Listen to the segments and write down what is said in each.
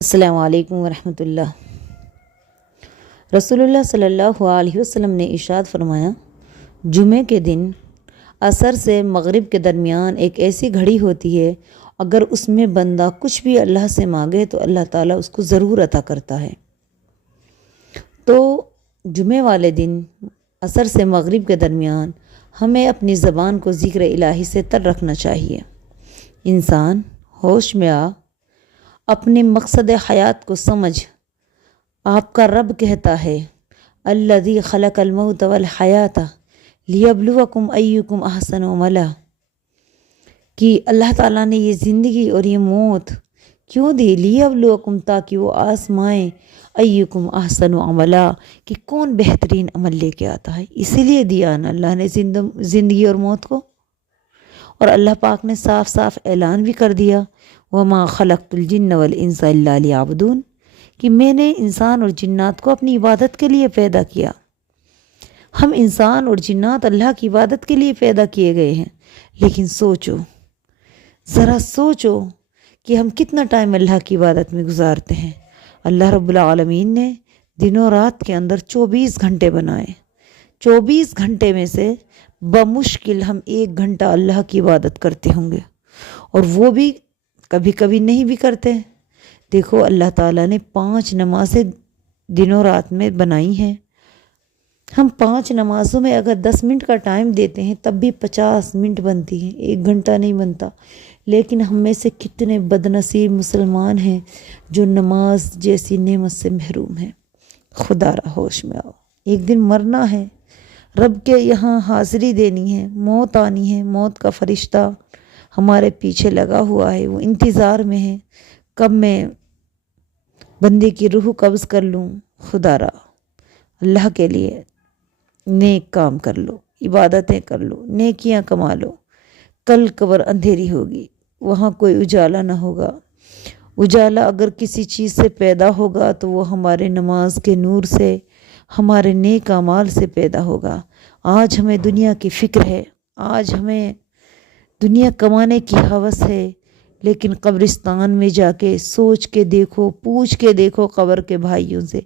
السلام علیکم ورحمۃ اللہ۔ رسول اللہ صلی اللہ علیہ وسلم نے ارشاد فرمایا، جمعے کے دن عصر سے مغرب کے درمیان ایک ایسی گھڑی ہوتی ہے، اگر اس میں بندہ کچھ بھی اللہ سے مانگے تو اللہ تعالیٰ اس کو ضرور عطا کرتا ہے۔ تو جمعے والے دن عصر سے مغرب کے درمیان ہمیں اپنی زبان کو ذکر الہی سے تر رکھنا چاہیے۔ انسان ہوش میں اپنے مقصد حیات کو سمجھ، آپ کا رب کہتا ہے، الذی خلق الموت والحیات لیبلوکم ایکم احسن عملا، کہ اللہ تعالیٰ نے یہ زندگی اور یہ موت کیوں دی؟ لیبلوکم، تاکہ وہ آزمائیں، ایکم احسن عملا، کہ کون بہترین عمل لے کے آتا ہے۔ اسی لیے دیا نا اللہ نے زندگی اور موت کو۔ اور اللہ پاک نے صاف صاف اعلان بھی کر دیا، وَمَا خَلَقْتُ الْجِنَّ وَالْإِنسَ إِلَّا لِيَعْبُدُونَ، کہ میں نے انسان اور جنات کو اپنی عبادت کے لیے پیدا کیا۔ ہم انسان اور جنات اللہ کی عبادت کے لیے پیدا کیے گئے ہیں، لیکن سوچو، ذرا سوچو کہ ہم کتنا ٹائم اللہ کی عبادت میں گزارتے ہیں۔ اللہ رب العالمین نے دن و رات کے اندر 24 گھنٹے بنائے۔ 24 گھنٹے میں سے بمشکل ہم 1 گھنٹہ اللہ کی عبادت کرتے ہوں گے، اور وہ بھی کبھی کبھی نہیں بھی کرتے۔ دیکھو، اللہ تعالیٰ نے 5 نمازیں دن و رات میں بنائی ہیں۔ ہم 5 نمازوں میں اگر 10 منٹ کا ٹائم دیتے ہیں تب بھی 50 منٹ بنتی ہیں، 1 گھنٹہ نہیں بنتا۔ لیکن ہم میں سے کتنے بد نصیب مسلمان ہیں جو نماز جیسی نعمت سے محروم ہیں۔ خدا را ہوش میں آؤ، ایک دن مرنا ہے، رب کے یہاں حاضری دینی ہے، موت آنی ہے۔ موت کا فرشتہ ہمارے پیچھے لگا ہوا ہے، وہ انتظار میں ہے، کب میں بندے کی روح قبض کر لوں۔ خدا را، اللہ کے لیے نیک کام کر لو، عبادتیں کر لو، نیکیاں کما لو۔ کل قبر اندھیری ہوگی، وہاں کوئی اجالا نہ ہوگا۔ اجالا اگر کسی چیز سے پیدا ہوگا تو وہ ہمارے نماز کے نور سے، ہمارے نیک اعمال سے پیدا ہوگا۔ آج ہمیں دنیا کی فکر ہے، آج ہمیں دنیا کمانے کی ہوس ہے، لیکن قبرستان میں جا کے سوچ کے دیکھو، پوچھ کے دیکھو قبر کے بھائیوں سے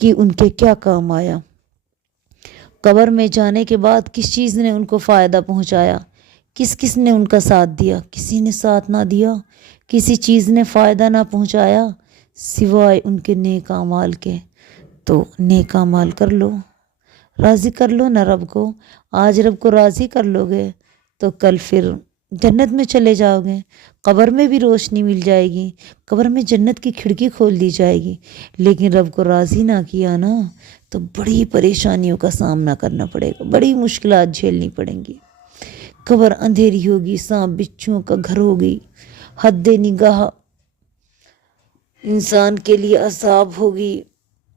کہ ان کے کیا کام آیا۔ قبر میں جانے کے بعد کس چیز نے ان کو فائدہ پہنچایا، کس کس نے ان کا ساتھ دیا؟ کسی نے ساتھ نہ دیا، کسی چیز نے فائدہ نہ پہنچایا سوائے ان کے نیک اعمال کے۔ تو نیک اعمال کر لو، راضی کر لو نا رب کو۔ آج رب کو راضی کر لو گے تو کل پھر جنت میں چلے جاؤ گے، قبر میں بھی روشنی مل جائے گی، قبر میں جنت کی کھڑکی کھول دی جائے گی۔ لیکن رب کو راضی نہ کیا نا تو بڑی پریشانیوں کا سامنا کرنا پڑے گا، بڑی مشکلات جھیلنی پڑیں گی۔ قبر اندھیری ہوگی، سانپ بچھوؤں کا گھر ہوگی، حد نگاہ انسان کے لیے عذاب ہوگی،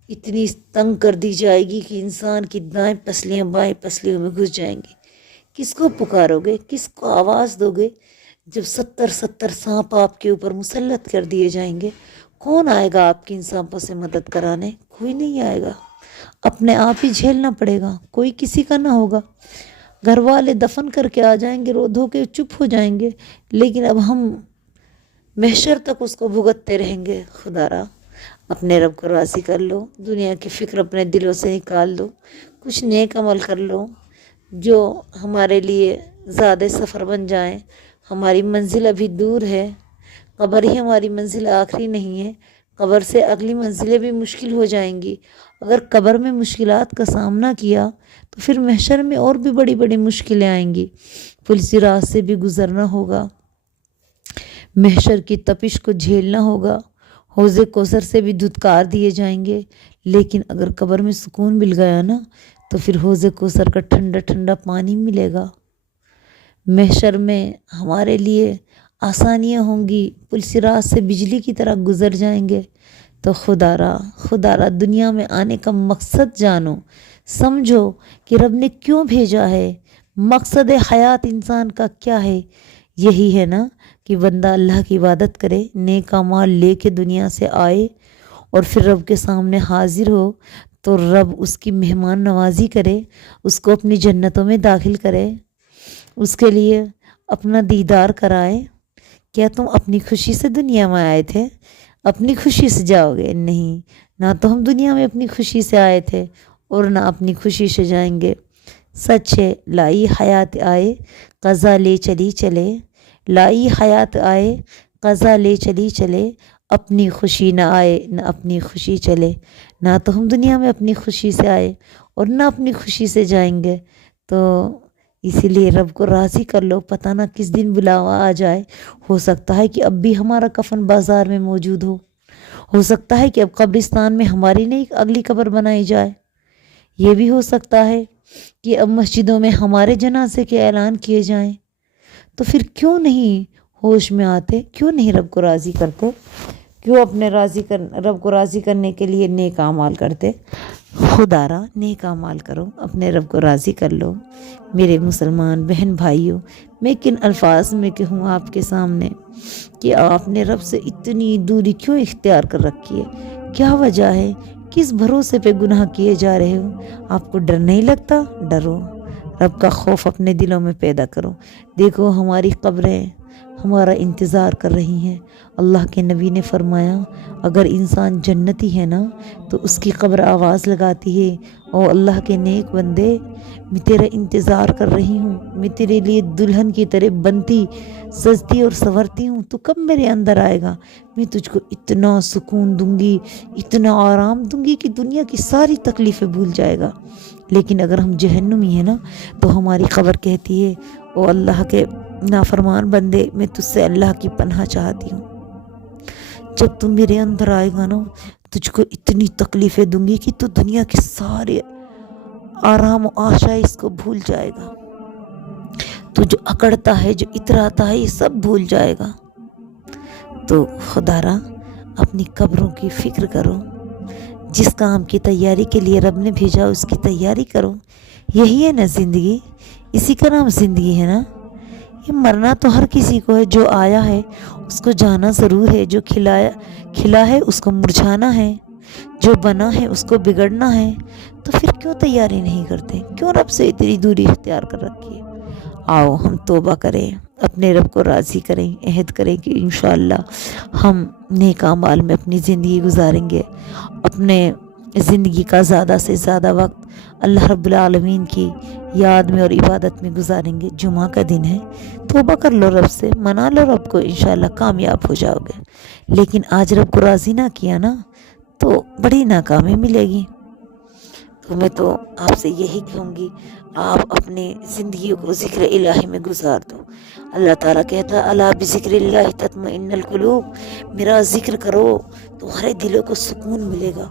اتنی تنگ کر دی جائے گی کہ انسان کی دائیں پسلیاں بائیں پسلیوں میں گھس جائیں گی۔ کس کو پکارو گے، کس کو آواز دو گے جب 70 سانپ آپ کے اوپر مسلط کر دیے جائیں گے؟ کون آئے گا آپ کی ان سانپوں سے مدد کرانے؟ کوئی نہیں آئے گا، اپنے آپ ہی جھیلنا پڑے گا، کوئی کسی کا نہ ہوگا۔ گھر والے دفن کر کے آ جائیں گے، رو دھو کے چپ ہو جائیں گے، لیکن اب ہم محشر تک اس کو بھگتتے رہیں گے۔ خدا را، اپنے رب کو راضی کر لو، دنیا کی فکر اپنے دلوں سے نکال دو، کچھ نیک عمل کر لو جو ہمارے لیے زیادہ سفر بن جائیں۔ ہماری منزل ابھی دور ہے، قبر ہی ہماری منزل آخری نہیں ہے، قبر سے اگلی منزلیں بھی مشکل ہو جائیں گی۔ اگر قبر میں مشکلات کا سامنا کیا تو پھر محشر میں اور بھی بڑی بڑی مشکلیں آئیں گی، پولیس راہ سے بھی گزرنا ہوگا، محشر کی تپش کو جھیلنا ہوگا، حوض کوثر سے بھی دھتکار دیے جائیں گے۔ لیکن اگر قبر میں سکون مل گیا نا تو پھر حوض کوثر کا ٹھنڈا ٹھنڈا پانی ملے گا۔ محشر میں ہمارے لیے آسانیاں ہوں گی، پولیس راہ سے بجلی کی طرح گزر جائیں گے۔ تو خدا را دنیا میں آنے کا مقصد جانو، سمجھو کہ رب نے کیوں بھیجا ہے، مقصد حیات انسان کا کیا ہے۔ یہی ہے نا کہ بندہ اللہ کی عبادت کرے، نیک اعمال لے کے دنیا سے آئے، اور پھر رب کے سامنے حاضر ہو تو رب اس کی مہمان نوازی کرے، اس کو اپنی جنتوں میں داخل کرے، اس کے لیے اپنا دیدار کرائے۔ کیا تم اپنی خوشی سے دنیا میں آئے تھے؟ اپنی خوشی سے جاؤ گے؟ نہیں، نہ تو ہم دنیا میں اپنی خوشی سے آئے تھے اور نہ اپنی خوشی سے جائیں گے۔ سچ ہے، لائی حیات آئے قضا لے چلی چلے، لائی حیات آئے قضا لے چلی چلے، اپنی خوشی نہ آئے نہ اپنی خوشی چلے۔ نہ تو ہم دنیا میں اپنی خوشی سے آئے اور نہ اپنی خوشی سے جائیں گے، تو اسی لیے رب کو راضی کر لو، پتہ نہ کس دن بلاوا آ جائے۔ ہو سکتا ہے کہ اب بھی ہمارا کفن بازار میں موجود ہو سکتا ہے کہ اب قبرستان میں ہماری نہیں اگلی قبر بنائی جائے، یہ بھی ہو سکتا ہے کہ اب مسجدوں میں ہمارے جنازے کے اعلان کیے جائیں۔ تو پھر کیوں نہیں ہوش میں آتے، کیوں نہیں رب کو راضی کرتے، کیوں اپنے رب کو راضی کرنے کے لیے نیک اعمال کرتے؟ خدا را نیک اعمال کرو، اپنے رب کو راضی کر لو۔ میرے مسلمان بہن بھائیوں، میں کن الفاظ میں کہوں آپ کے سامنے کہ آپ نے رب سے اتنی دوری کیوں اختیار کر رکھی ہے؟ کیا وجہ ہے؟ کس بھروسے پہ گناہ کیے جا رہے ہو؟ آپ کو ڈر نہیں لگتا؟ ڈرو، رب کا خوف اپنے دلوں میں پیدا کرو۔ دیکھو ہماری قبریں ہمارا انتظار کر رہی ہیں۔ اللہ کے نبی نے فرمایا اگر انسان جنتی ہے نا تو اس کی قبر آواز لگاتی ہے، او اللہ کے نیک بندے، میں تیرا انتظار کر رہی ہوں، میں تیرے لیے دلہن کی طرح بنتی سجتی اور سنورتی ہوں، تو کب میرے اندر آئے گا؟ میں تجھ کو اتنا سکون دوں گی، اتنا آرام دوں گی کہ دنیا کی ساری تکلیفیں بھول جائے گا۔ لیکن اگر ہم جہنمی ہیں نا تو ہماری قبر کہتی ہے او اللہ کے نافرمان بندے، میں تجھ سے اللہ کی پناہ چاہتی ہوں، جب تم میرے اندر آئے گا نا تجھ کو اتنی تکلیفیں دوں گی کہ تو دنیا کے سارے آرام و آشائش کو بھول جائے گا، تو جو اکڑتا ہے جو اتراتا ہے یہ سب بھول جائے گا۔ تو خدا را اپنی قبروں کی فکر کرو، جس کام کی تیاری کے لیے رب نے بھیجا اس کی تیاری کرو۔ یہی ہے نا زندگی، اسی کا نام زندگی ہے نا۔ یہ مرنا تو ہر کسی کو ہے، جو آیا ہے اس کو جانا ضرور ہے، جو کھلا ہے اس کو مرجھانا ہے، جو بنا ہے اس کو بگڑنا ہے۔ تو پھر کیوں تیاری نہیں کرتے؟ کیوں رب سے اتنی دوری اختیار کر رکھی ہے؟ آؤ ہم توبہ کریں، اپنے رب کو راضی کریں، عہد کریں کہ انشاءاللہ ہم نیک اعمال میں اپنی زندگی گزاریں گے، اپنے زندگی کا زیادہ سے زیادہ وقت اللہ رب العالمین کی یاد میں اور عبادت میں گزاریں گے۔ جمعہ کا دن ہے، توبہ کر لو، رب سے منا لو رب کو، انشاءاللہ کامیاب ہو جاؤ گے۔ لیکن آج رب کو راضی نہ کیا نا تو بڑی ناکامی ملے گی۔ تو میں تو آپ سے یہی کہوں گی، آپ اپنی زندگی کو ذکر الہی میں گزار دو۔ اللہ تعالیٰ کہتا ہے الا بذکر اللہ تطمئن القلوب، میرا ذکر کرو تمہارے دلوں کو سکون ملے گا۔